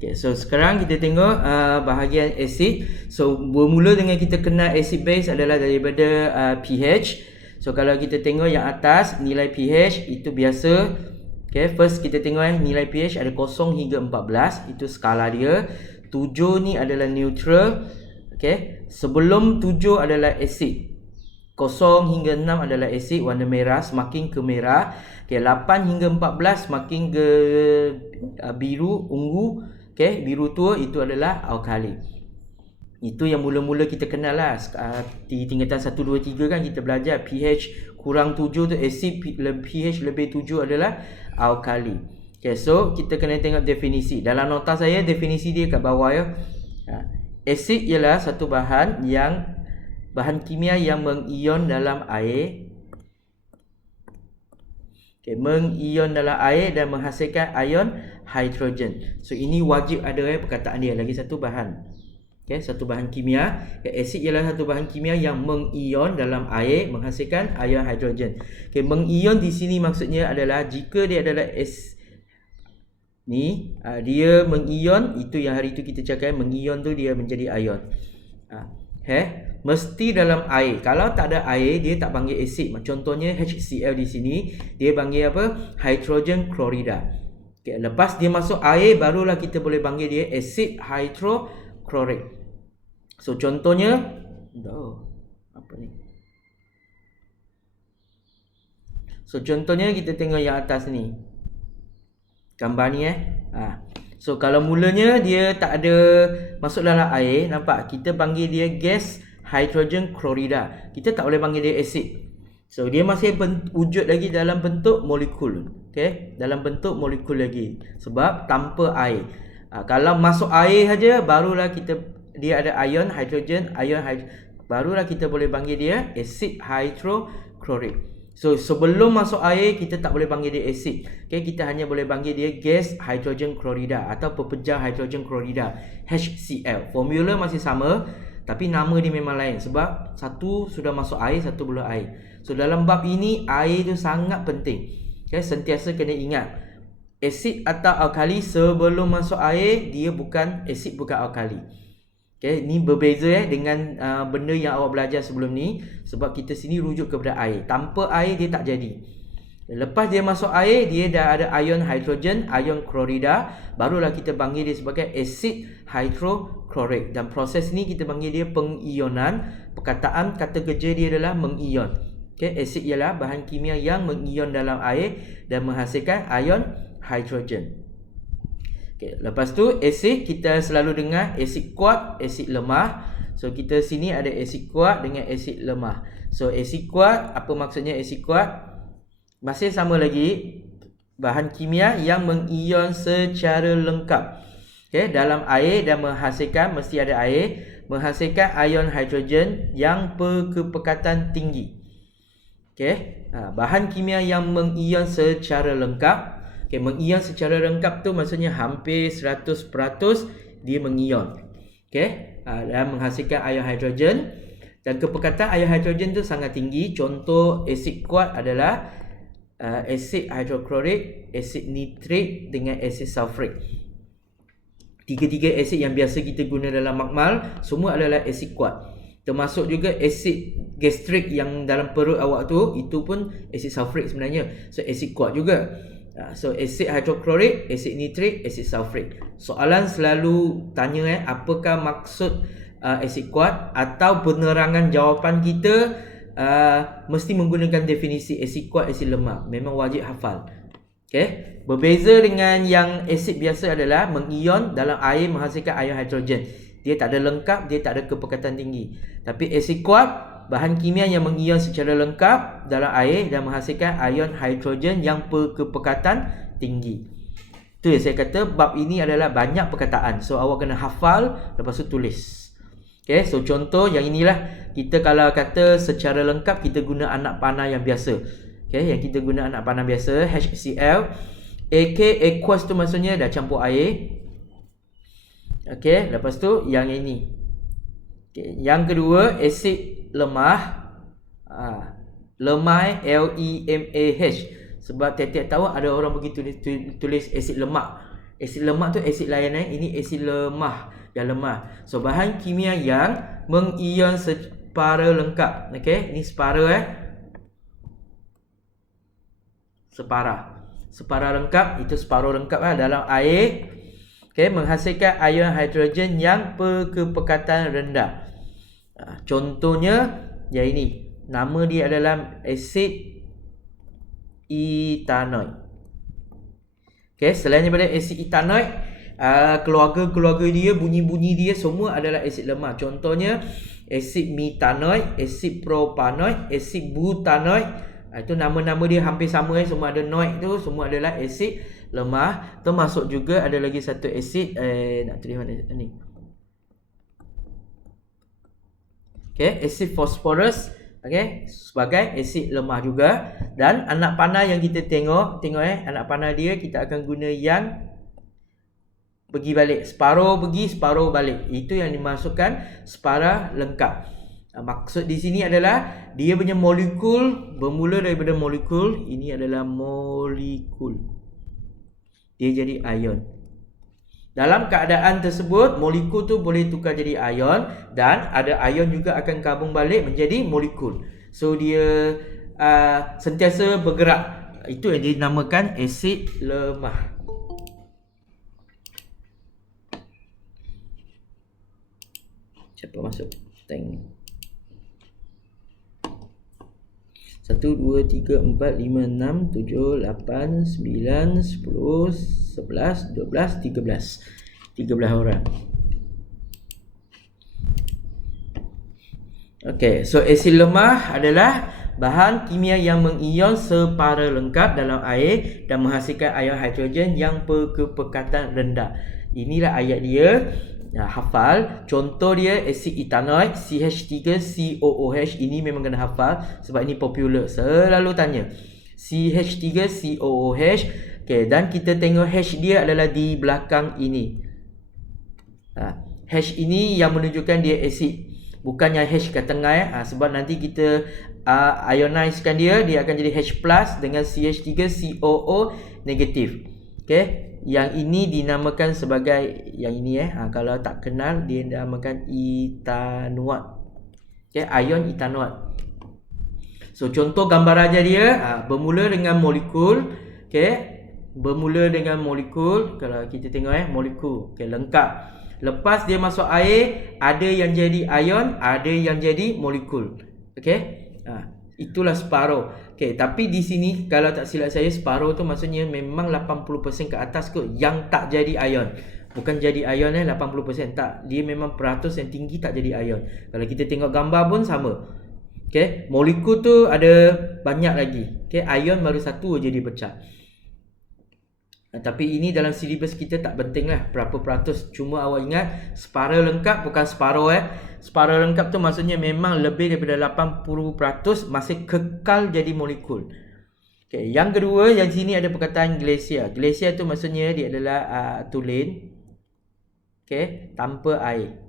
Okay, so sekarang kita tengok bahagian acid. So bermula dengan kita kenal acid base adalah daripada pH. So kalau kita tengok yang atas nilai pH itu biasa. Okay, first kita tengok nilai pH ada 0 hingga 14, itu skala dia. 7 ni adalah neutral. Okay, sebelum 7 adalah acid. 0 hingga 6 adalah acid warna merah, semakin ke merah. Okay, 8 hingga 14 semakin ke biru, ungu. Okay, biru tua itu adalah alkali. Itu yang mula-mula kita kenal lah. Di tingkatan 1, 2, 3 kan kita belajar pH kurang 7 tu acid, pH lebih 7 adalah alkali. Okay, so kita kena tengok definisi. Dalam nota saya definisi dia kat bawah ya. Acid ialah satu bahan kimia yang mengion dalam air. Okay, mengion dalam air dan menghasilkan ion hidrogen. So ini wajib ada perkataan dia. Lagi satu bahan. Okay, satu bahan kimia. Asid ialah satu bahan kimia yang mengion dalam air menghasilkan ion hidrogen. Okay, mengion di sini maksudnya adalah jika dia adalah ni dia mengion, itu yang hari tu kita cakap mengion tu dia menjadi ion. Mesti dalam air. Kalau tak ada air dia tak panggil asid. Contohnya HCl di sini dia panggil apa? Hydrogen chlorida. Okay, lepas dia masuk air barulah kita boleh panggil dia asid hydrochloric. So contohnya apa ni? So contohnya kita tengok yang atas ni. Gambar ni So kalau mulanya dia tak ada masuk dalam air, nampak? Kita panggil dia gas hydrogen chlorida. Kita tak boleh panggil dia asid. So dia masih wujud lagi dalam bentuk molekul. Okay? Dalam bentuk molekul lagi. Sebab tanpa air. Kalau masuk air saja barulah dia ada ion hidrogen, barulah kita boleh panggil dia asid hydrochloric. So sebelum masuk air kita tak boleh panggil dia asid. Okay, kita hanya boleh panggil dia gas hydrogen chlorida atau pepejah hydrogen chlorida, HCl. Formula masih sama tapi nama dia memang lain sebab satu sudah masuk air, satu belum air. So dalam bab ini air tu sangat penting. Okay, sentiasa kena ingat asid atau alkali sebelum masuk air dia bukan asid, bukan alkali. Okay, ni berbeza dengan benda yang awak belajar sebelum ni. Sebab kita sini rujuk kepada air. Tanpa air dia tak jadi. Lepas dia masuk air, dia dah ada ion hidrogen, ion chlorida. Barulah kita panggil dia sebagai acid hydrochloric. Dan proses ni kita panggil dia pengionan. Perkataan kata kerja dia adalah mengion. Okay, acid ialah bahan kimia yang mengion dalam air dan menghasilkan ion hidrogen. Okay, lepas tu asid kita selalu dengar asid kuat, asid lemah. So kita sini ada asid kuat dengan asid lemah. So asid kuat, apa maksudnya asid kuat? Masih sama lagi, bahan kimia yang mengion secara lengkap. Okay, dalam air dan menghasilkan, mesti ada air, menghasilkan ion hidrogen yang berkepekatan tinggi. Okay, bahan kimia yang mengion secara lengkap. Okay, mengion secara lengkap tu maksudnya hampir 100% dia mengion. Okay, dan menghasilkan ion hidrogen. Dan kepekatan ion hidrogen tu sangat tinggi. Contoh asid kuat adalah asid hidrochloric, asid nitrik dengan asid sulfuric. Tiga-tiga asid yang biasa kita guna dalam makmal semua adalah asid kuat. Termasuk juga asid gastrik yang dalam perut awak tu, itu pun asid sulfuric sebenarnya. So asid kuat juga. So asid hidrochloric, asid nitrik, asid sulfuric. Soalan selalu tanya apakah maksud asid kuat, atau penerangan jawapan kita mesti menggunakan definisi asid kuat, asid lemah. Memang wajib hafal. Okay? Berbeza dengan yang asid biasa adalah mengion dalam air menghasilkan ion hidrogen. Dia tak ada lengkap, dia tak ada kepekatan tinggi. Tapi asid kuat, bahan kimia yang mengion secara lengkap dalam air dan menghasilkan ion hidrogen yang berkepekatan tinggi. Tu yang saya kata bab ini adalah banyak perkataan. So awak kena hafal, lepas tu tulis. Okay, so contoh yang inilah, kita kalau kata secara lengkap kita guna anak panah yang biasa. Okay, yang kita guna anak panah biasa, HCl. Aqueous tu maksudnya dah campur air. Okay, lepas tu yang ini. Okay, yang kedua asid lemah. Lemah, LEMAH. Sebab tiap-tiap tahun ada orang pergi tulis asid lemak. Asid lemak tu asid lain ini asid lemah, yang lemah. So bahan kimia yang mengion separa lengkap. Okey, ini separa Separa lengkap, itu separuh lengkap dalam air. Okey, menghasilkan ion hidrogen yang berkepekatan rendah. Contohnya yang ini. Nama dia adalah asid etanoid. Okey, selain daripada asid etanoid, keluarga-keluarga dia, bunyi-bunyi dia semua adalah asid lemah. Contohnya asid metanoid, asid propanoid, asid butanoid. Itu nama-nama dia hampir sama semua ada noid tu, semua adalah asid lemah. Termasuk juga ada lagi satu asid nak tulis mana ni. Okey, asid fosforus, okey, sebagai asid lemah juga. Dan anak panah yang kita tengok anak panah dia kita akan guna yang pergi balik, separuh pergi separuh balik. Itu yang dimasukkan separa lengkap. Maksud di sini adalah dia punya molekul bermula daripada molekul, ini adalah molekul. Dia jadi ion. Dalam keadaan tersebut, molekul tu boleh tukar jadi ion dan ada ion juga akan gabung balik menjadi molekul. So dia sentiasa bergerak. Itu yang dinamakan asid lemah. Siapa masuk? Tank. 1, 2, 3, 4, 5, 6, 7, 8, 9, 10, 11, 12, 13. 13 orang. Okey, so asid lemah adalah bahan kimia yang mengion separa lengkap dalam air dan menghasilkan ion hidrogen yang berkepekatan rendah. Inilah ayat dia. Hafal. Contoh dia asid etanoid CH3COOH. Ini memang kena hafal sebab ini popular, selalu tanya CH3COOH. Okay, dan kita tengok H dia adalah di belakang ini. H ini yang menunjukkan dia asid, bukannya H kat tengah sebab nanti kita ionizekan dia akan jadi H plus dengan CH3COO negatif. Okay, yang ini dinamakan sebagai yang ini kalau tak kenal dia dinamakan etanoat. Okay, ion etanoat. So contoh gambar aja dia bermula dengan molekul. Okay, bermula dengan molekul. Kalau kita tengok molekul, okay, lengkap. Lepas dia masuk air, ada yang jadi ion, ada yang jadi molekul. Okay, itulah separuh. Okay, tapi di sini kalau tak silap saya separuh tu maksudnya memang 80% ke atas kot yang tak jadi ion. Bukan jadi ion 80% tak. Dia memang peratus yang tinggi tak jadi ion. Kalau kita tengok gambar pun sama. Okay, molekul tu ada banyak lagi. Okay, ion baru satu je dia pecah. Tapi ini dalam silibus kita tak penting lah berapa peratus. Cuma awak ingat separa lengkap bukan separuh Separa lengkap tu maksudnya memang lebih daripada 80% masih kekal jadi molekul. Okay, yang kedua, yang sini ada perkataan glacier. Glacier tu maksudnya dia adalah tulen, okay, tanpa air.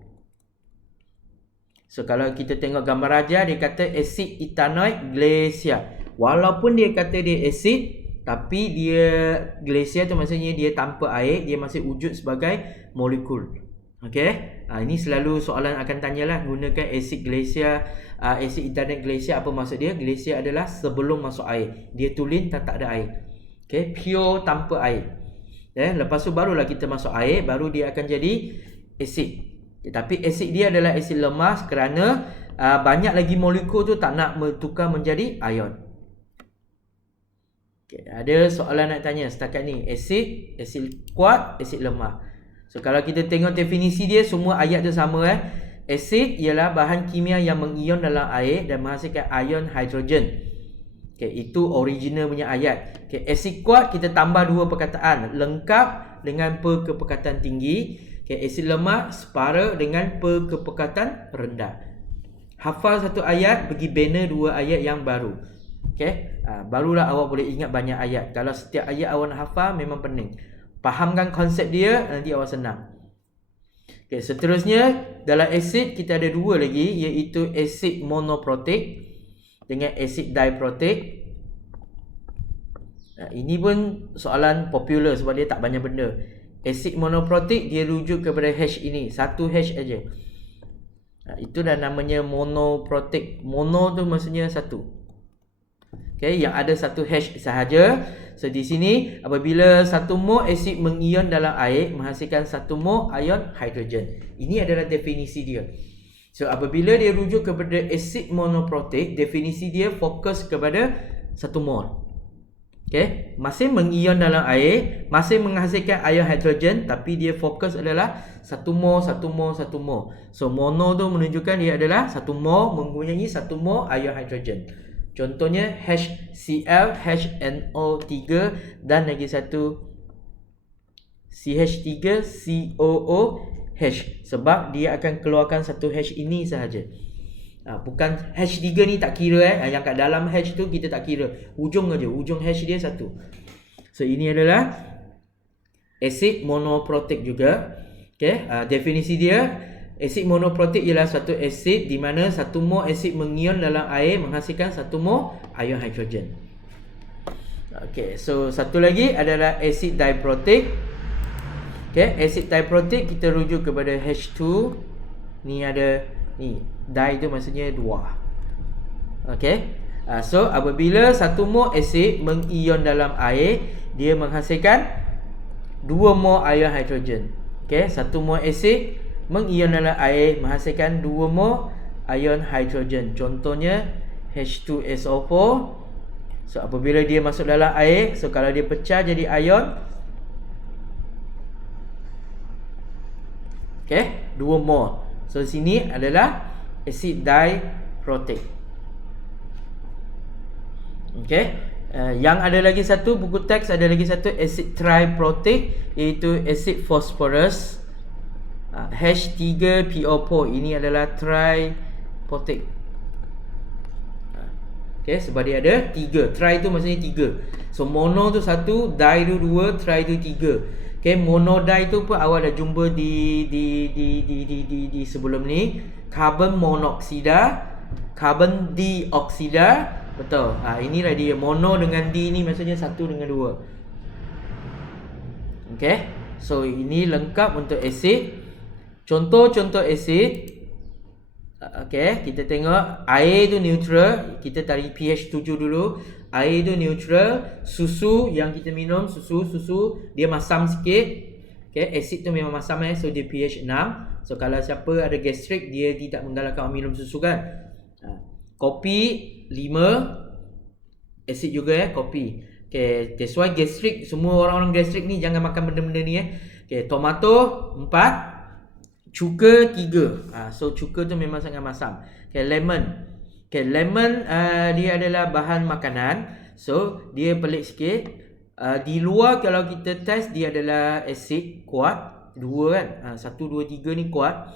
So kalau kita tengok gambar aja, dia kata asid etanoid glacier. Walaupun dia kata dia asid, tapi dia glacier tu maksudnya dia tanpa air, dia masih wujud sebagai molekul. Okey, ini selalu soalan akan tanyalah, gunakan asid glacier, asid etanoid glacier, apa maksud dia? Glacier adalah sebelum masuk air, dia tulen tak ada air. Okey, pure tanpa air. Lepas tu barulah kita masuk air, baru dia akan jadi asid. Tapi asid dia adalah asid lemah kerana banyak lagi molekul tu tak nak bertukar menjadi ion. Okay, ada soalan nak tanya setakat ni. Asid kuat, asid lemah. So kalau kita tengok definisi dia, semua ayat tu sama Asid ialah bahan kimia yang mengion dalam air dan menghasilkan ion hidrogen. Okay, itu original punya ayat. Okay, asid kuat kita tambah dua perkataan, lengkap dengan perkepekatan tinggi. Okay, asid lemah separa dengan perkepekatan rendah. Hafal satu ayat, pergi banner dua ayat yang baru. Okay, barulah awak boleh ingat banyak ayat. Kalau setiap ayat awak nak hafal memang pening. Fahamkan konsep dia, nanti awak senang. Okay, seterusnya dalam asid kita ada dua lagi, iaitu asid monoprotik dengan asid diprotik. Ini pun soalan popular sebab dia tak banyak benda. Asid monoprotik dia rujuk kepada H ini, satu H aja. Itu dah namanya monoprotik. Mono tu maksudnya satu. Okay, yang ada satu H sahaja. So di sini apabila 1 mol asid mengion dalam air menghasilkan 1 mol ion hidrogen. Ini adalah definisi dia. So apabila dia rujuk kepada asid monoprotik, definisi dia fokus kepada 1 mol. Okay, masih mengion dalam air, masih menghasilkan ion hidrogen, tapi dia fokus adalah 1 mol, 1 mol, 1 mol. So mono tu menunjukkan dia adalah 1 mol mempunyai 1 mol ion hidrogen. Contohnya HCl, HNO3 dan lagi satu CH3, COOH. Sebab dia akan keluarkan satu H ini sahaja. Bukan H3 ni tak kira yang kat dalam H tu kita tak kira. Ujung aja, ujung H dia satu. So ini adalah asid monoprotik juga. Okay, definisi dia, asid monoprotik ialah satu asid di mana 1 mol asid mengion dalam air menghasilkan 1 mol ion hidrogen. Okay, so satu lagi adalah asid diprotik. Okay, asid diprotik kita rujuk kepada H2. Ni ada ni, di tu maksudnya 2. Okay, so apabila 1 mol asid mengion dalam air, dia menghasilkan 2 mol ion hidrogen. Okay, 1 mol asid mengion dalam air menghasilkan 2 mol ion hidrogen. Contohnya H2SO4. So apabila dia masuk dalam air, so kalau dia pecah jadi ion, okay, 2 mol. So sini adalah asid diprotik. Okay, yang ada lagi satu buku teks, ada lagi satu asid triprotik, iaitu asid fosforus. H3PO4 ini adalah triprotik. Okay, sebab dia ada 3. Tri tu maksudnya 3. So mono tu 1, di tu 2, tri tu 3. Okay, monodi tu pun awak dah jumpa di sebelum ni. Karbon monoksida, karbon dioksida. Betul. Inilah dia, mono dengan di ni maksudnya 1 dengan 2. Okay, so ini lengkap untuk asid. Contoh-contoh asid. Okay, kita tengok air tu neutral. Kita tarik pH 7 dulu. Air tu neutral. Susu yang kita minum, susu dia masam sikit. Okay, asid tu memang masam so dia pH 6. So kalau siapa ada gastrik, dia tidak menggalakkan minum susu kan. Kopi 5, asid juga kopi. Okay, that's why gastrik, semua orang-orang gastrik ni jangan makan benda-benda ni Okay, tomato 4, cuka 3. So cuka tu memang sangat masam. Okay, lemon. Okay, lemon dia adalah bahan makanan. So dia pelik sikit. Di luar kalau kita test, dia adalah asid kuat. 2 kan. 1, 2, 3 ni kuat.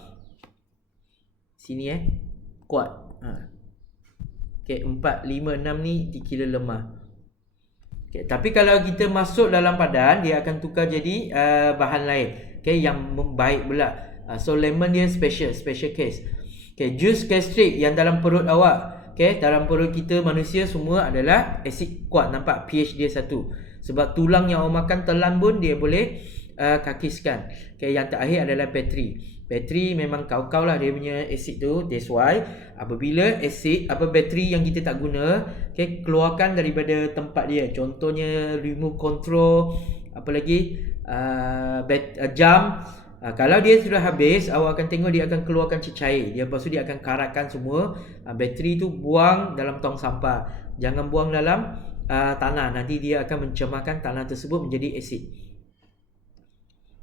Sini kuat. Okay, 4, 5, 6 ni dikira lemah. Okay, tapi kalau kita masuk dalam badan, dia akan tukar jadi bahan lain. Okay, yang baik pula. So lemon dia special case. Okay, jus gastrik yang dalam perut awak. Okay, dalam perut kita manusia semua adalah asid kuat. Nampak pH dia 1. Sebab tulang yang awak makan telan pun dia boleh kakiskan. Okay, yang terakhir adalah bateri. Bateri memang kau-kau lah dia punya asid tu. That's why apabila asid bateri yang kita tak guna, okay, keluarkan daripada tempat dia. Contohnya remove control, apa lagi, jam. Kalau dia sudah habis, awak akan tengok dia akan keluarkan cecair. Lepas tu dia akan karatkan semua. Bateri tu buang dalam tong sampah. Jangan buang dalam tanah. Nanti dia akan mencemarkan tanah tersebut menjadi asid.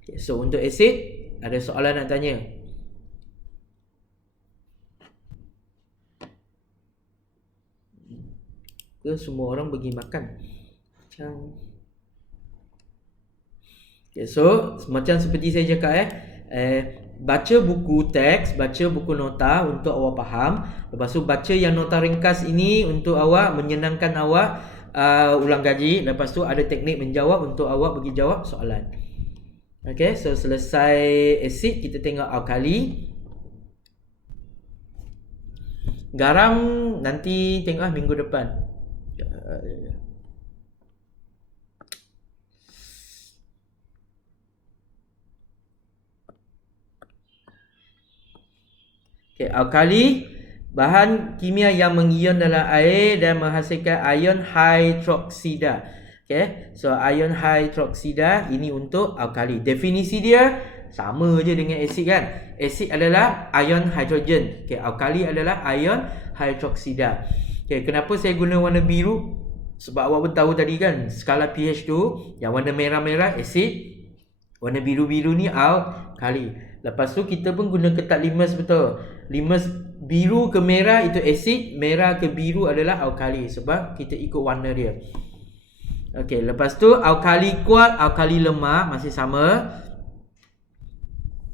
Okay, so untuk asid, ada soalan nak tanya? Ke semua orang pergi makan? Okay, so macam seperti saya cakap baca buku teks, baca buku nota untuk awak faham. Lepas tu baca yang nota ringkas ini untuk awak, menyenangkan awak ulang kaji. Lepas tu ada teknik menjawab untuk awak pergi jawab soalan. Okay, so selesai asid, kita tengok alkali. Garam nanti tengok minggu depan. Okey, alkali bahan kimia yang mengion dalam air dan menghasilkan ion hidroksida. Okey, so ion hidroksida ini untuk alkali. Definisi dia sama je dengan asid kan. Asid adalah ion hidrogen. Okey, alkali adalah ion hidroksida. Okey, kenapa saya guna warna biru? Sebab awak pun tahu tadi kan, skala pH tu yang warna merah-merah asid, warna biru-biru ni alkali. Lepas tu kita pun guna ketat limas betul. Limas biru ke merah itu asid, merah ke biru adalah alkali sebab kita ikut warna dia. Okey, lepas tu alkali kuat, alkali lemah masih sama.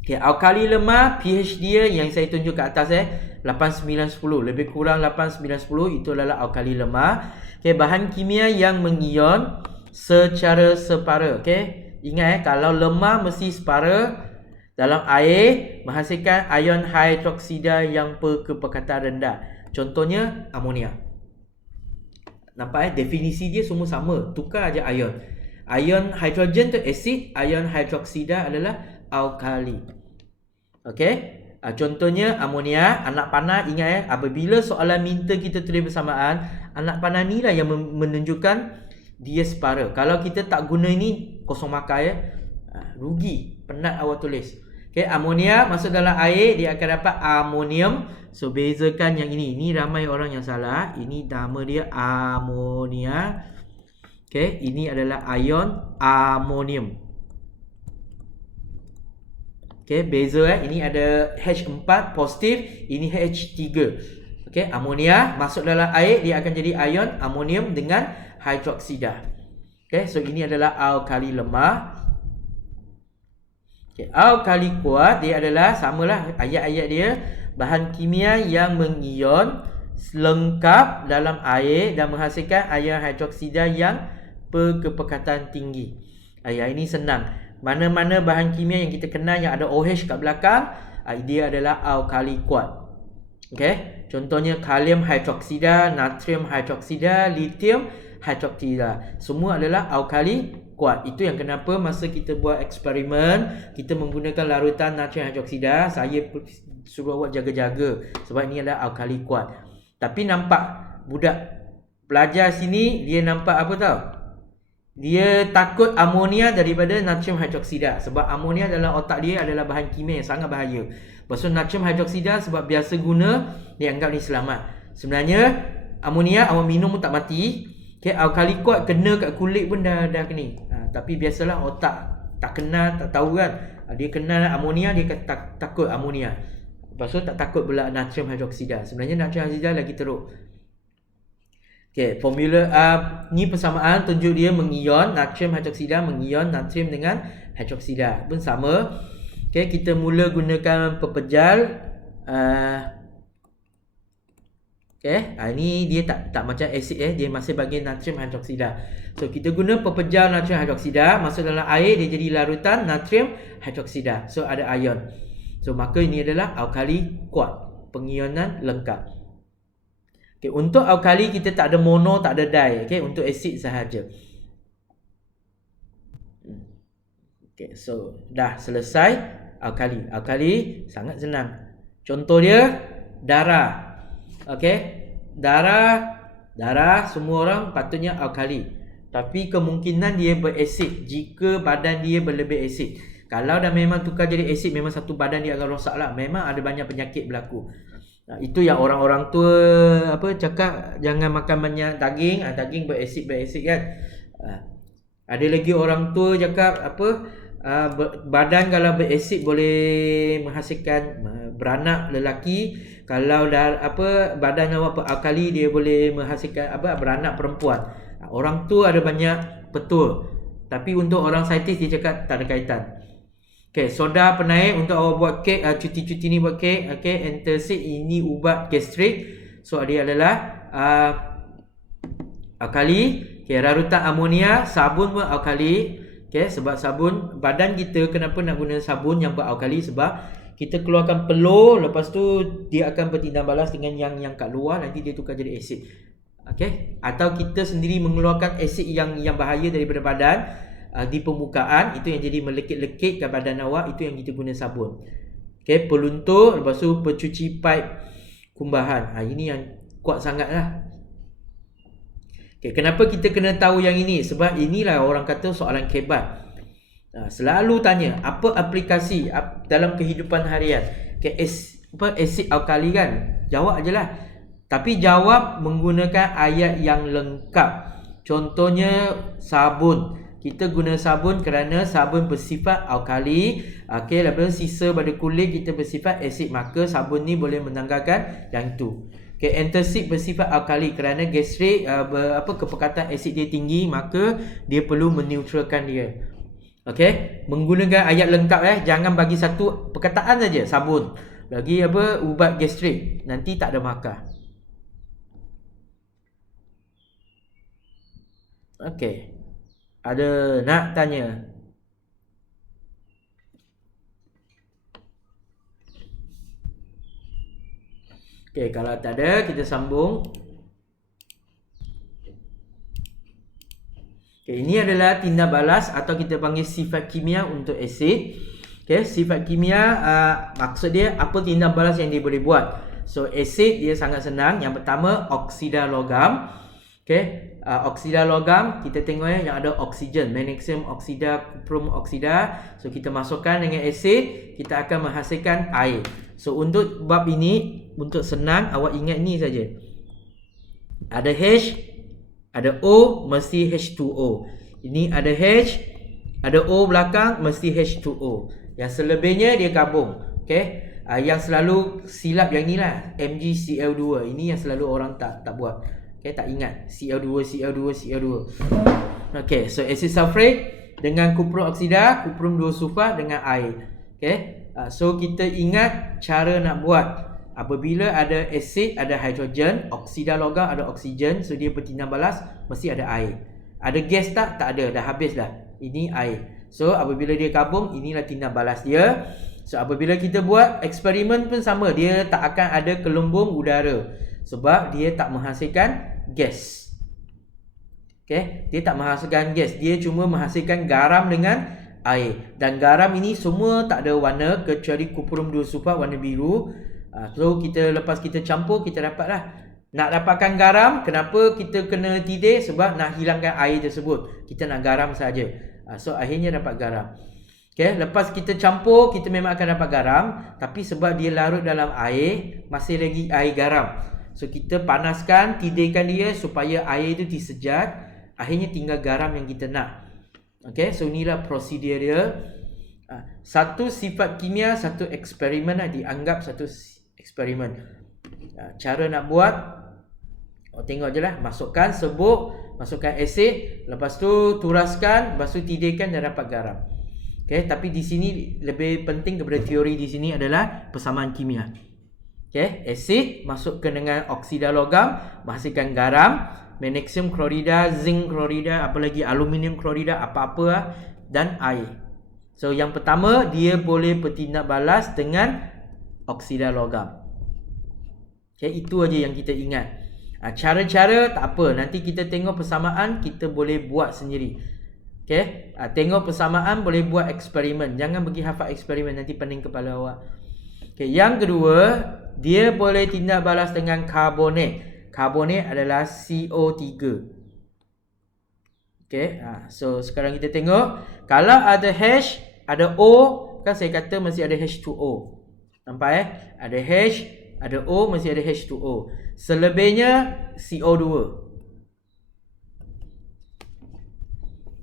Okey, alkali lemah pH dia yang saya tunjuk kat atas 8, 9, 10. Lebih kurang 8, 9, 10 itu adalah alkali lemah. Okey, bahan kimia yang mengion secara separa. Okey, ingat kalau lemah mesti separa. Dalam air menghasilkan ion hidroksida yang berkepekatan rendah. Contohnya amonia. Nampak definisi dia semua sama, tukar aja ion. Ion hidrogen tu asid, ion hidroksida adalah alkali. Okey? Contohnya amonia, anak panah. Ingat apabila soalan minta kita tulis bersamaan, anak panah ni lah yang menunjukkan dia separa. Kalau kita tak guna ini, kosong markah rugi, penat awak tulis. Okay, amonia masuk dalam air, dia akan dapat amonium. So bezakan yang ini. Ini ramai orang yang salah. Ini nama dia amonia. Okay, ini adalah ion amonium. Okay, beza Ini ada H4 positif, ini H3. Okay, amonia masuk dalam air, dia akan jadi ion amonium dengan hidroksida. Okay, so ini adalah alkali lemah. Okay, alkali kuat dia adalah samalah ayat-ayat dia, bahan kimia yang mengion lengkap dalam air dan menghasilkan ion hidroksida yang berkepekatan tinggi. Ayat ini senang. Mana-mana bahan kimia yang kita kenal yang ada OH kat belakang, dia adalah alkali kuat. Okey, contohnya kalium hidroksida, natrium hidroksida, lithium hidroksida. Semua adalah alkali kuat. Itu yang kenapa masa kita buat eksperimen, kita menggunakan larutan natrium hidroksida, saya suruh awak jaga-jaga sebab ini adalah alkali kuat. Tapi nampak budak pelajar sini, dia nampak apa tahu? Dia takut amonia daripada natrium hidroksida sebab amonia dalam otak dia adalah bahan kimia yang sangat bahaya. Lepas tu natrium hidroksida sebab biasa guna, dia anggap ni selamat. Sebenarnya amonia awak minum pun tak mati. Okay, alkali kuat kena kat kulit pun dah kena. Tapi biasalah otak tak kenal, tak tahu kan. Dia kenal amonia, dia takut amonia. Lepas tu tak takut pula natrium hidroksida. Sebenarnya natrium hidroksida lagi teruk. Okay, formula ni persamaan tunjuk dia mengion natrium hidroksida, mengion natrium dengan hidroksida pun sama. Okay, kita mula gunakan pepejal. Okay, ini dia tak macam asid dia masih bagi natrium hidroksida. So kita guna pepejal natrium hidroksida, masuk dalam air dia jadi larutan natrium hidroksida. So ada ion. So maka ini adalah alkali kuat, pengionan lengkap. Okay, untuk alkali kita tak ada mono, tak ada di. Okay, untuk asid sahaja. Okay, so dah selesai alkali. Alkali sangat senang. Contoh dia darah. Okay, darah semua orang patutnya alkali. Tapi kemungkinan dia berasid jika badan dia berlebih asid. Kalau dah memang tukar jadi asid, memang satu badan dia akan rosak lah. Memang ada banyak penyakit berlaku. Itu yang orang-orang tua cakap jangan makan banyak daging, daging berasid kan. Ada lagi orang tua cakap badan kalau berasid boleh menghasilkan beranak lelaki. Kalau badan awak alkali dia boleh menghasilkan beranak perempuan. Orang tua ada banyak betul. Tapi untuk orang saintis dia cakap tak ada kaitan. Okay, soda penaik untuk awak buat kek, cuti-cuti ni buat kek. Okay, antacid ini ubat gastrik. So dia adalah alkali. Okay, larutan amonia, sabun pun alkali. Okay, sebab sabun, badan kita kenapa nak guna sabun yang beralkali? Sebab kita keluarkan peluh, lepas tu dia akan bertindak balas dengan yang kat luar, nanti dia tukar jadi asid. Okay, atau kita sendiri mengeluarkan asid yang bahaya daripada badan di permukaan, itu yang jadi melekit-lekit ke badan awak, itu yang kita guna sabun. Okay, peluntur, lepas tu pencuci pipe kumbahan. Ini yang kuat sangat lah. Okay, kenapa kita kena tahu yang ini? Sebab inilah orang kata soalan kebat. Selalu tanya, apa aplikasi dalam kehidupan harian? Okay, asid alkali kan? Jawab je lah. Tapi jawab menggunakan ayat yang lengkap. Contohnya sabun. Kita guna sabun kerana sabun bersifat alkali. Okey, lepas sisa pada kulit kita bersifat asid, maka sabun ni boleh menanggalkan yang tu. Okey, antacid bersifat alkali kerana gastrik kepekatan asid dia tinggi, maka dia perlu meneutralkan dia. Okey, menggunakan ayat lengkap jangan bagi satu perkataan saja sabun. Bagi ubat gastrik, nanti tak ada markah. Okey. Ada nak tanya? Okey, kalau tak ada kita sambung. Okey, ini adalah tindak balas atau kita panggil sifat kimia untuk asid. Okey, sifat kimia maksud dia apa tindak balas yang dia boleh buat. So asid dia sangat senang. Yang pertama oksida logam. Okey, oksida logam kita tengok yang ada oksigen, magnesium oksida, kuprum oksida. So kita masukkan dengan asid, kita akan menghasilkan air. So untuk bab ini, untuk senang awak ingat ni saja. Ada H, ada O, mesti H2O. Ini ada H, ada O belakang, mesti H2O. Yang selebihnya dia gabung. Okey. Yang selalu silap yang ni lah, MgCl2. Ini yang selalu orang tak buat. Okay, tak ingat Cl2. Okay, so asid sulfuric dengan kuprum oksida, kuprum 2 sulfat dengan air. Okay, so kita ingat cara nak buat. Apabila ada asid, ada hidrogen, oksida logam ada oksigen, so dia bertindak balas mesti ada air. Ada gas tak? Tak ada, dah habis dah. Ini air. So apabila dia gabung, inilah tindak balas dia. So apabila kita buat eksperimen pun sama, dia tak akan ada gelembung udara. Sebab dia tak menghasilkan gas. Okay, dia tak menghasilkan gas. Dia cuma menghasilkan garam dengan air. Dan garam ini semua tak ada warna kecuali kuprum 2 sulfat warna biru. So lepas kita campur, kita dapatlah. Nak dapatkan garam, kenapa kita kena tidih? Sebab nak hilangkan air tersebut. Kita nak garam saja. So akhirnya dapat garam. Okay, lepas kita campur, kita memang akan dapat garam. Tapi sebab dia larut dalam air, masih lagi air garam. So kita panaskan, tidihkan dia supaya air itu disejat. Akhirnya tinggal garam yang kita nak. Okay, so inilah prosedur dia. Satu sifat kimia, satu eksperimen dianggap satu eksperimen. Cara nak buat, tengok je lah. Masukkan serbuk, masukkan asid, lepas tu turaskan, lepas tu tidihkan dan dapat garam. Okay, tapi di sini lebih penting kepada teori di sini adalah persamaan kimia. Okay, asid masukkan dengan oksida logam, menghasilkan garam, magnesium klorida, zinc klorida, apa lagi aluminium klorida, apa-apa dan air. So yang pertama, dia boleh bertindak balas dengan oksida logam. Okay, itu aja yang kita ingat. Cara-cara tak apa, nanti kita tengok persamaan, kita boleh buat sendiri. Okay, tengok persamaan, boleh buat eksperimen. Jangan pergi hafal eksperimen, nanti pening kepala awak. Okay, yang kedua, dia boleh tindak balas dengan karbonat. Karbonat adalah CO3. Okay, so sekarang kita tengok. Kalau ada H, ada O, kan saya kata mesti ada H2O. Nampak Ada H, ada O, mesti ada H2O. Selebihnya CO2.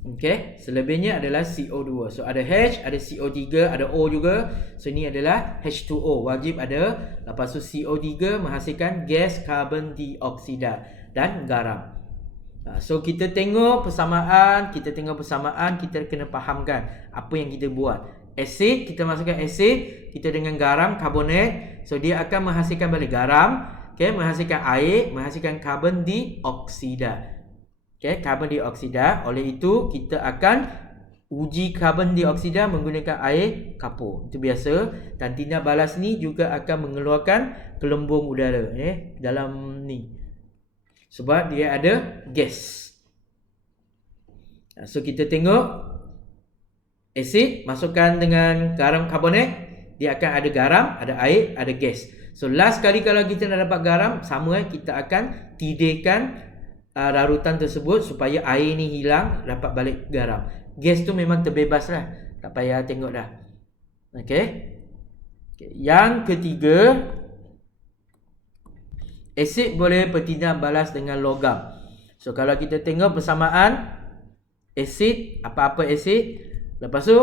Okay, selebihnya adalah CO2. So ada H, ada CO3, ada O juga. So ini adalah H2O, wajib ada. Lepas tu CO3 menghasilkan gas karbon dioksida dan garam. So kita tengok persamaan, kita kena fahamkan apa yang kita buat. Asid, kita masukkan asid, kita dengan garam, karbonat. So dia akan menghasilkan balik garam, okay, menghasilkan air, menghasilkan karbon dioksida. Okay, karbon dioksida. Oleh itu kita akan uji karbon dioksida menggunakan air kapur. Itu biasa. Dan tindak balas ni juga akan mengeluarkan gelembung udara dalam ni. Sebab dia ada gas. So kita tengok asid masukkan dengan garam karbonat. dia akan ada garam, ada air, ada gas. So last kali kalau kita nak dapat garam, sama kita akan tidurkan larutan tersebut supaya air ni hilang, dapat balik garam. Gas tu memang terbebas lah, tak payah tengok dah. Okay. Yang ketiga, asid boleh bertindak balas dengan logam. So kalau kita tengok persamaan asid, apa-apa asid, lepas tu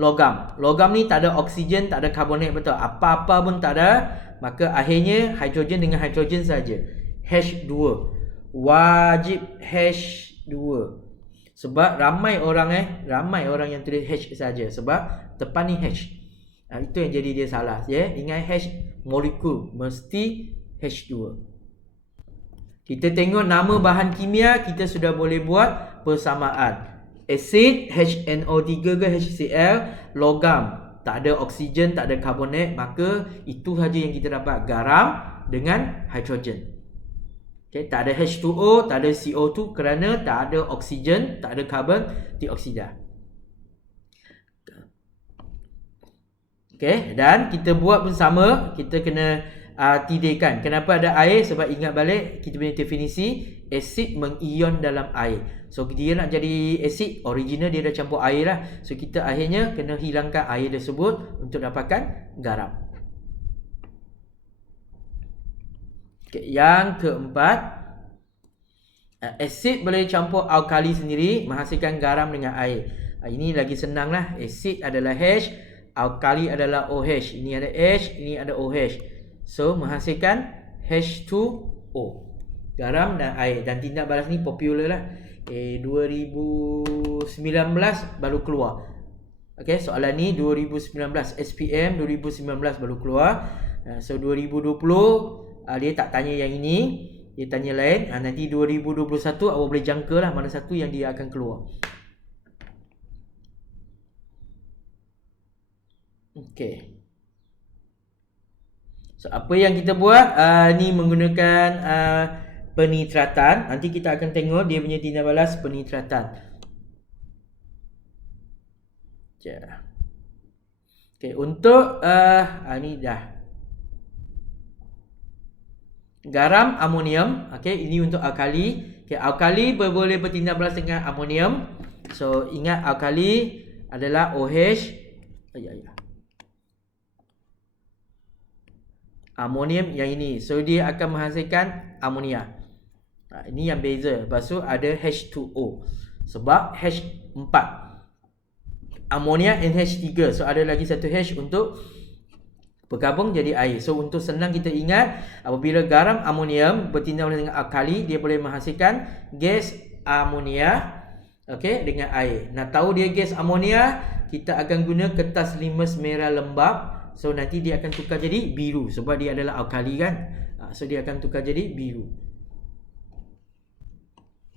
logam. Logam ni tak ada oksigen, tak ada karbonat, betul. Apa-apa pun tak ada, maka akhirnya hidrogen dengan hidrogen saja. H2. Wajib H2. Sebab ramai orang yang tulis H saja, sebab depan ni H. Itu yang jadi dia salah. Ingat H molekul, mesti H2. Kita tengok nama bahan kimia, kita sudah boleh buat persamaan. Asid HNO3 ke HCl, logam, tak ada oksigen, tak ada karbonat, maka itu saja yang kita dapat, garam dengan hidrogen. Okay, tak ada H2O, tak ada CO2 kerana tak ada oksigen, tak ada karbon dioksida. Okay, dan kita buat pun sama, kita kena tidurkan. Kenapa ada air? Sebab ingat balik kita punya definisi, asid mengion dalam air. So dia nak jadi asid, original dia dah campur air lah. So kita akhirnya kena hilangkan air tersebut untuk dapatkan garam. Okay, yang keempat, asid boleh campur alkali sendiri menghasilkan garam dengan air. Ini lagi senang lah. Asid adalah H, alkali adalah OH. Ini ada H, ini ada OH. So menghasilkan H2O, garam dan air. Dan tindak balas ni popular lah. 2019 baru keluar. Okay, soalan ni 2019, SPM 2019 baru keluar. So 2020 dia tak tanya yang ini, dia tanya lain. Nanti 2021 awak boleh jangka lah mana satu yang dia akan keluar. Okay. So apa yang kita buat ni menggunakan penitratan. Nanti kita akan tengok dia punya tindak balas penitratan. Okay, untuk ni dah garam amonium. Okay, ini untuk alkali. Okay, alkali boleh bertindak balas dengan amonium. So ingat alkali adalah OH. Amonium yang ini. So dia akan menghasilkan amonia. Ini yang beza. Lepas tu ada H2O. Sebab H4. Amonia NH3. So ada lagi satu H untuk bergabung jadi air. So untuk senang kita ingat, apabila garam amonium bertindak dengan alkali, dia boleh menghasilkan gas amonia, okay, dengan air. Nak tahu dia gas amonia, kita akan guna kertas limas merah lembap. So nanti dia akan tukar jadi biru sebab dia adalah alkali kan. So dia akan tukar jadi biru.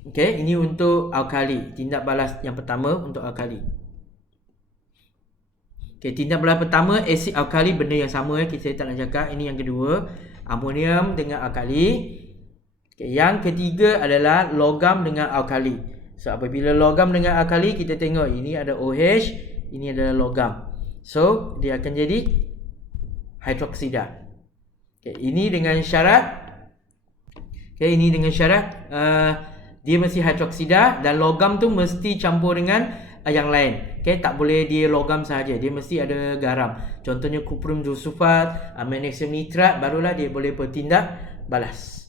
Okay, ini untuk alkali. Tindak balas yang pertama untuk alkali. Okay, tindak balas pertama asid alkali, benda yang sama kita tak nak cakap. Ini yang kedua, amonium dengan alkali. Okay, yang ketiga adalah logam dengan alkali. So apabila logam dengan alkali, kita tengok ini ada OH, ini adalah logam. So dia akan jadi hidroksida. Okay, ini dengan syarat, ini dengan syarat dia mesti hidroksida dan logam tu mesti campur dengan yang lain. Okay, tak boleh dia logam sahaja, dia mesti ada garam. Contohnya kuprum sulfat, magnesium nitrat, barulah dia boleh bertindak balas.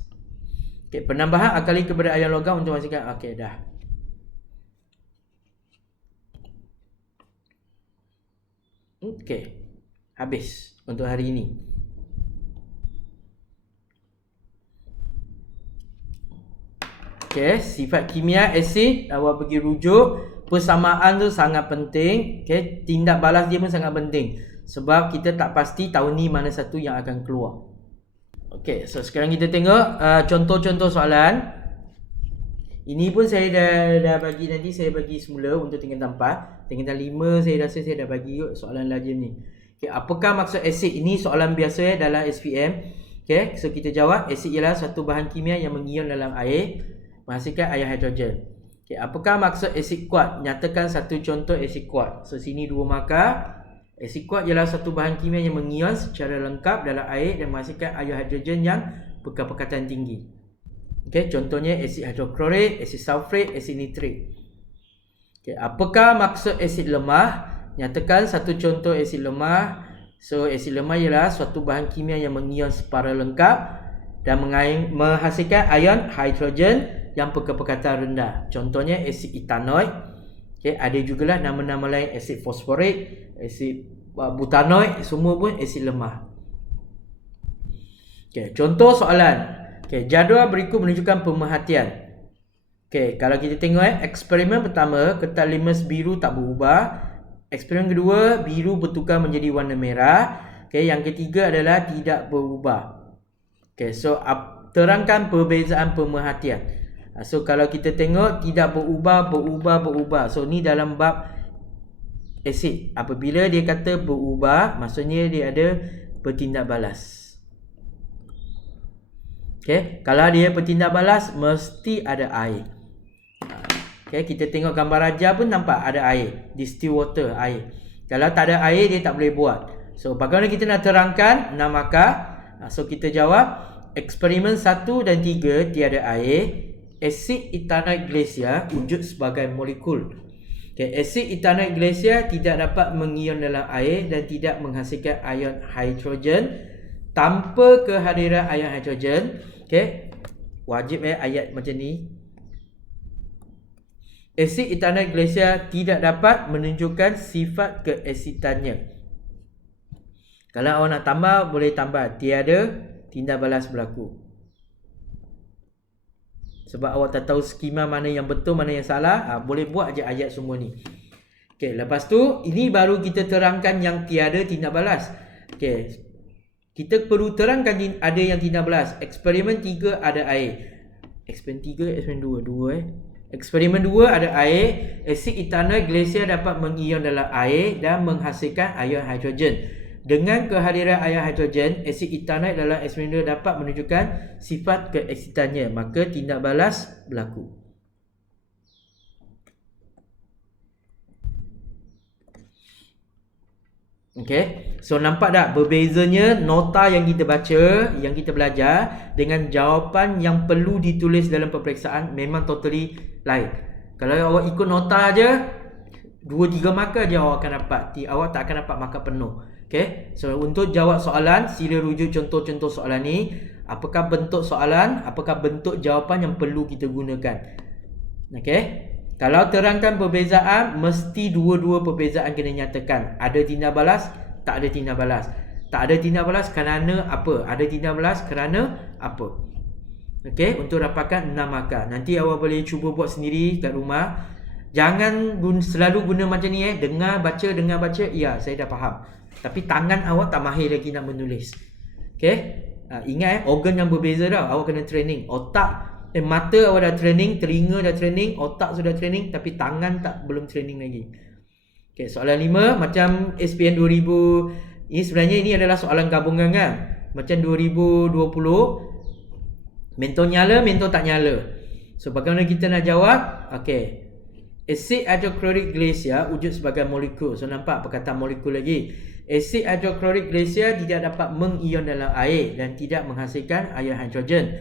Okay, penambahan alkali kepada ion logam untuk menghasilkan. Okay, dah. Okay, habis untuk hari ini. Okay, sifat kimia asid, awak pergi rujuk. Persamaan tu sangat penting. Okay, tindak balas dia pun sangat penting. Sebab kita tak pasti tahun ni mana satu yang akan keluar. Okay, so sekarang kita tengok contoh-contoh soalan. Ini pun saya dah bagi, nanti saya bagi semula untuk tingkatan 4. Tingkatan 5 saya rasa saya dah bagi soalan lajim ni. Okay, apakah maksud asid? Ini soalan biasa dalam SPM. Okay, so kita jawab, asid ialah suatu bahan kimia yang mengion dalam air menghasilkan ion hidrogen. Okay, apakah maksud asid kuat? Nyatakan satu contoh asid kuat. So sini 2 markah. Asid kuat ialah satu bahan kimia yang mengion secara lengkap dalam air dan menghasilkan ion hidrogen yang berkepekatan tinggi. Okey, contohnya asid hidroklorik, asid sulfrik, asid nitrik. Okey, apakah maksud asid lemah? Nyatakan satu contoh asid lemah. So, asid lemah ialah suatu bahan kimia yang mengion secara lengkap dan menghasilkan ion hidrogen yang berkepekatan rendah. Contohnya asid etanoik. Okey, ada jugalah nama-nama lain, asid fosforik, asid butanoik, semua pun asid lemah. Okey, contoh soalan. Okey, jadual berikut menunjukkan pemerhatian. Okey, kalau kita tengok eksperimen pertama, kertas limas biru tak berubah. Eksperimen kedua, biru bertukar menjadi warna merah. Okey, yang ketiga adalah tidak berubah. Okey, so terangkan perbezaan pemerhatian. So kalau kita tengok tidak berubah. So ni dalam bab asid. Apabila dia kata berubah, maksudnya dia ada bertindak balas. Okey, kalau dia bertindak balas mesti ada air. Okey, kita tengok gambar raja pun nampak ada air, distill water, air. Kalau tak ada air dia tak boleh buat. So bagaimana kita nak terangkan 6 markah? So kita jawab eksperimen 1 dan 3 tiada air. Asid etanoik glacier wujud sebagai molekul. Okay, asid etanoik glacier tidak dapat mengion dalam air dan tidak menghasilkan ion hidrogen. Tanpa kehadiran ion hidrogen, okay, wajib ayat macam ni. Asid etanoik glacier tidak dapat menunjukkan sifat keasidannya. Kalau awak nak tambah, boleh tambah tiada tindak balas berlaku. Sebab awak tak tahu skema mana yang betul, mana yang salah, boleh buat je ayat semua ni. Okey, lepas tu ini baru kita terangkan yang tiada tindak balas. Okey, kita perlu terangkan ada yang tindak balas. Eksperimen 3 ada air. Eksperimen 3, eksperimen 2, Eksperimen 2 ada air. Asid etanoik glacier dapat mengion dalam air dan menghasilkan ion hidrogen. Dengan kehadiran ion hidrogen, asid etanoik dalam eksperimen 2 dapat menunjukkan sifat keasidannya, maka tindak balas berlaku. Okey, so nampak tak berbezanya nota yang kita baca, yang kita belajar dengan jawapan yang perlu ditulis dalam peperiksaan memang totally lain. Kalau awak ikut nota aja 2-3 markah je awak akan dapat. Awak tak akan dapat markah penuh. Okay, so untuk jawab soalan, sila rujuk contoh-contoh soalan ni. Apakah bentuk soalan, apakah bentuk jawapan yang perlu kita gunakan. Okay, kalau terangkan perbezaan, mesti dua-dua perbezaan kena nyatakan. Ada tindak balas, tak ada tindak balas. Tak ada tindak balas kerana apa? Ada tindak balas kerana apa? Okay, untuk dapatkan 6 markah. Nanti awak boleh cuba buat sendiri kat rumah. Jangan selalu guna macam ni dengar baca, ya saya dah faham. Tapi tangan awak tak mahir lagi nak menulis. Okay, ingat organ yang berbeza dah. Awak kena training. Mata awak dah training, telinga dah training, otak sudah training, tapi tangan belum training lagi. Okay, soalan 5 macam SPM 2000. Ini adalah soalan gabungan kan. Macam 2020, mentol nyala, mentol tak nyala. So bagaimana kita nak jawab? Okay, asid hidroklorik glacier wujud sebagai molekul. So nampak perkataan molekul lagi. Asid hidroklorik glacier tidak dapat mengion dalam air dan tidak menghasilkan ion hidrogen.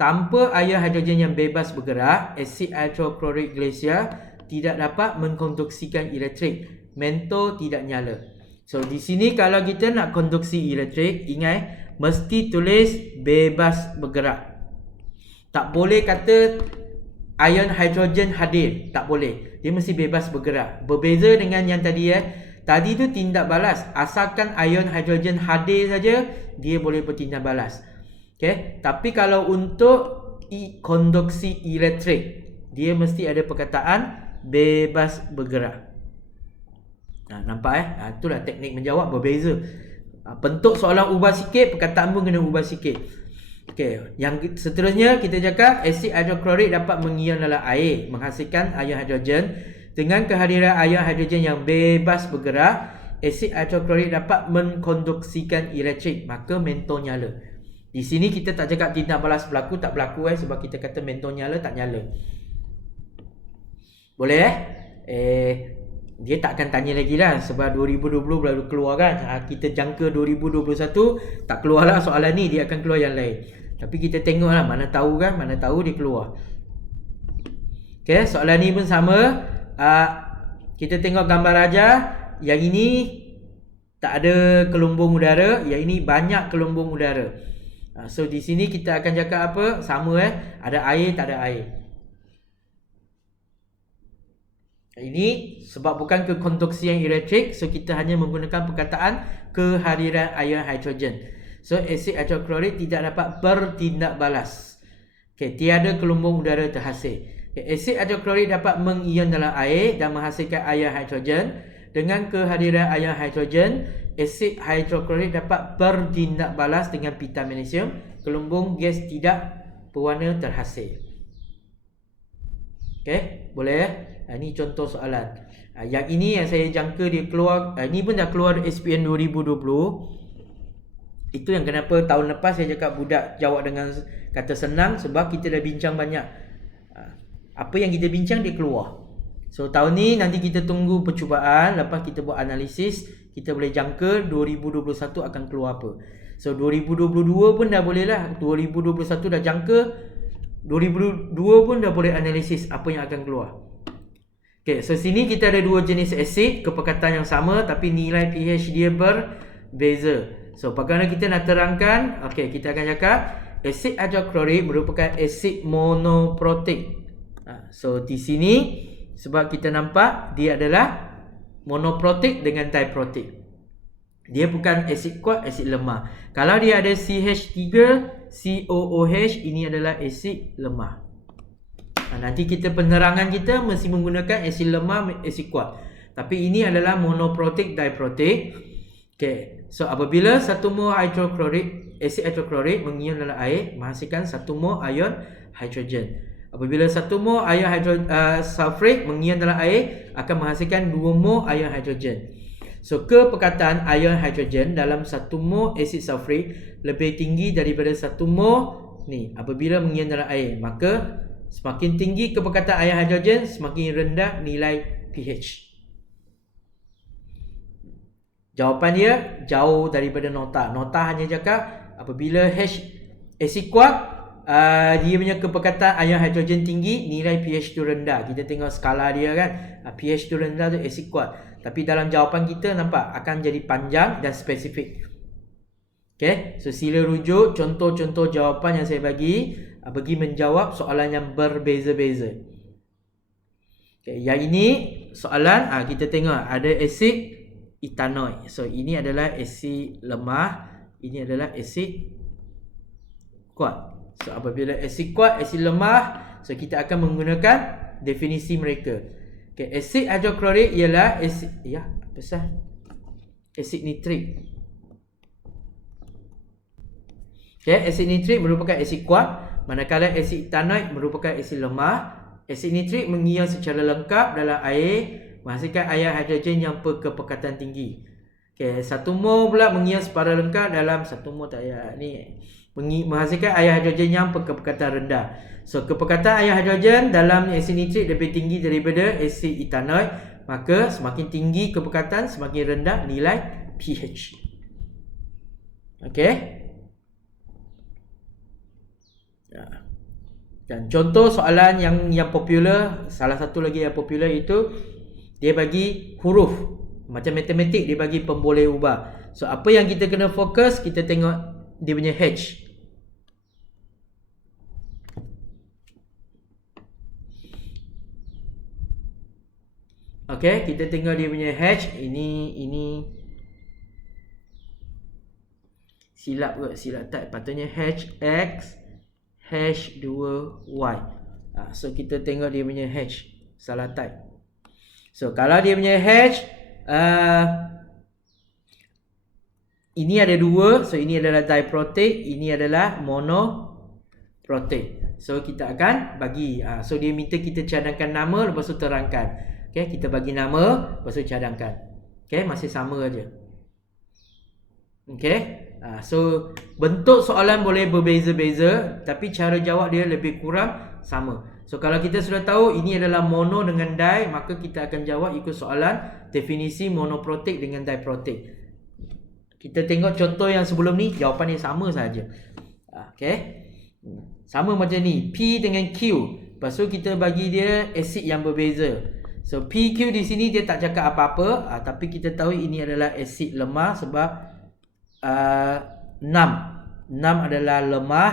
Tanpa ion hidrogen yang bebas bergerak, asid hidroklorik glacier tidak dapat mengkonduksikan elektrik. Mentol tidak nyala. So di sini kalau kita nak konduksi elektrik, ingat mesti tulis bebas bergerak. Tak boleh kata ion hidrogen hadir, tak boleh. Dia mesti bebas bergerak. Berbeza dengan yang tadi Tadi tu tindak balas. Asalkan ion hidrogen hadir saja, dia boleh bertindak balas. Okay? Tapi kalau untuk konduksi elektrik, dia mesti ada perkataan bebas bergerak. Nampak itulah teknik menjawab berbeza. Bentuk soalan ubah sikit, perkataan pun kena ubah sikit. Okay, yang seterusnya kita cakap asid hidroklorik dapat mengion dalam air, menghasilkan ion hidrogen. Dengan kehadiran ion hidrogen yang bebas bergerak, asid hidroklorik dapat mengkonduksikan elektrik, maka mentol nyala. Di sini kita tak cakap tindak balas berlaku, tak berlaku sebab kita kata mentol nyala, tak nyala. Boleh dia tak akan tanya lagi lah sebab 2020 baru keluar kan. Kita jangka 2021 tak keluar lah soalan ni, dia akan keluar yang lain. Tapi kita tengok lah, mana tahu kan, mana tahu dia keluar. Okay, soalan ni pun sama. Kita tengok gambar rajah. Yang ini tak ada gelombang udara, yang ini banyak gelombang udara. So di sini kita akan cakap apa? Sama ada air tak ada air. Ini sebab bukan kekonduksian elektrik, so kita hanya menggunakan perkataan kehadiran ion hidrogen. So asid hidroklorid tidak dapat bertindak balas. Okay, tiada gelombang udara terhasil. Okay, asid hidroklorid dapat mengion dalam air dan menghasilkan ion hidrogen. Dengan kehadiran ion hidrogen, asid hidroklorid dapat bertindak balas dengan pita magnesium. Gelombang gas tidak berwarna terhasil. Okay, boleh ini contoh soalan. Yang ini yang saya jangka dia keluar, ini pun dah keluar SPM 2020. Itu yang kenapa tahun lepas saya cakap budak jawab dengan kata senang, sebab kita dah bincang banyak. Apa yang kita bincang dia keluar. So tahun ni nanti kita tunggu percubaan, lepas kita buat analisis, kita boleh jangka 2021 akan keluar apa. So 2022 pun dah boleh lah, 2021 dah jangka, 2022 pun dah boleh analisis apa yang akan keluar. Okay, so sini kita ada dua jenis asid, kepekatan yang sama tapi nilai pH dia berbeza. So bagaimana kita nak terangkan? Okay, kita akan cakap asid hidroklorid merupakan asid monoprotik. So di sini sebab kita nampak dia adalah monoprotik dengan diprotik. Dia bukan asid kuat, asid lemah. Kalau dia ada CH3, COOH, ini adalah asid lemah. Nanti kita penerangan kita mesti menggunakan asid lemah, asid kuat. Tapi ini adalah monoprotik, diprotik. Okay. So apabila 1 mol hidroklorid, asid hidroklorid mengion dalam air, menghasilkan 1 mol ion hidrogen. Apabila 1 mol ion sulfuric mengion dalam air, akan menghasilkan 2 mol ion hidrogen. So kepekatan ion hidrogen dalam 1 mol asid sulfuric lebih tinggi daripada 1 mol ni apabila mengion dalam air. Maka semakin tinggi kepekatan ion hidrogen, semakin rendah nilai pH. Jawapan dia jauh daripada nota. Nota hanya cakap apabila asid kuat, dia punya kepekatan ion hidrogen tinggi, nilai pH tu rendah. Kita tengok skala dia kan, pH tu rendah tu asid kuat. Tapi dalam jawapan kita nampak akan jadi panjang dan spesifik. Okay, so sila rujuk contoh-contoh jawapan yang saya bagi menjawab soalan yang berbeza-beza. Okay, yang ini soalan kita tengok ada asid etanoid. So ini adalah asid lemah, ini adalah asid kuat. So apabila asid kuat, asid lemah, so kita akan menggunakan definisi mereka. Okay, asid hidroklorid ialah asid asid nitrik. Okay, asid nitrik merupakan asid kuat, manakala asid etanoid merupakan asid lemah. Asid nitrik mengion secara lengkap dalam air, menghasilkan ion hidrogen yang berkepekatan tinggi. Okay, 1 mol pula mengion secara lengkap dalam 1 mol tak payah ni, menghasilkan ion hidrogen yang berkepekatan rendah. So kepekatan ion hidrogen dalam asid nitrik lebih tinggi daripada asid etanoid, maka semakin tinggi kepekatan, semakin rendah nilai pH. Okey. Dan contoh soalan yang popular, salah satu lagi yang popular itu dia bagi huruf. Macam matematik dia bagi pemboleh ubah. So apa yang kita kena fokus, kita tengok dia punya H. Okey, kita tengok dia punya H. Ini silap ke? Silap tak? Patutnya HX H2Y. So kita tengok dia punya H. Salah type. So kalau dia punya H, ini ada 2. So ini adalah diprotik, ini adalah monoprotik. So kita akan bagi, so dia minta kita cadangkan nama, lepas tu terangkan. Okay, kita bagi nama, lepas tu cadangkan. Okay, masih sama aja. Okay, so bentuk soalan boleh berbeza-beza, tapi cara jawab dia lebih kurang sama. So kalau kita sudah tahu ini adalah mono dengan di, maka kita akan jawab ikut soalan definisi monoprotik dengan diprotik. Kita tengok contoh yang sebelum ni, jawapan yang sama saja. Okey. Sama macam ni, P dengan Q. Lepas tu kita bagi dia asid yang berbeza. So PQ di sini dia tak cakap apa-apa, tapi kita tahu ini adalah asid lemah sebab 6 adalah lemah,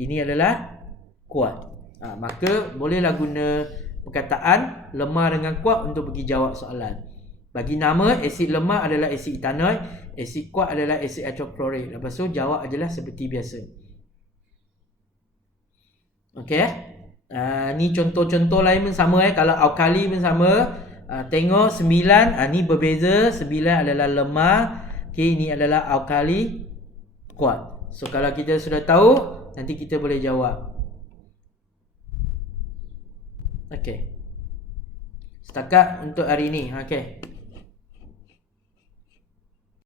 ini adalah kuat. Maka bolehlah guna perkataan lemah dengan kuat untuk bagi jawab soalan. Bagi nama, asid lemah adalah asid etanoik, asid kuat adalah asid hidroklorik. Lepas tu jawab adalah seperti biasa. Okey. Ni contoh-contoh lain pun sama Kalau alkali pun sama. Tengok 9, ni berbeza. 9 adalah lemah. Okey, ini adalah alkali kuat. So kalau kita sudah tahu, nanti kita boleh jawab. Okey. Setakat untuk hari ni. Okey.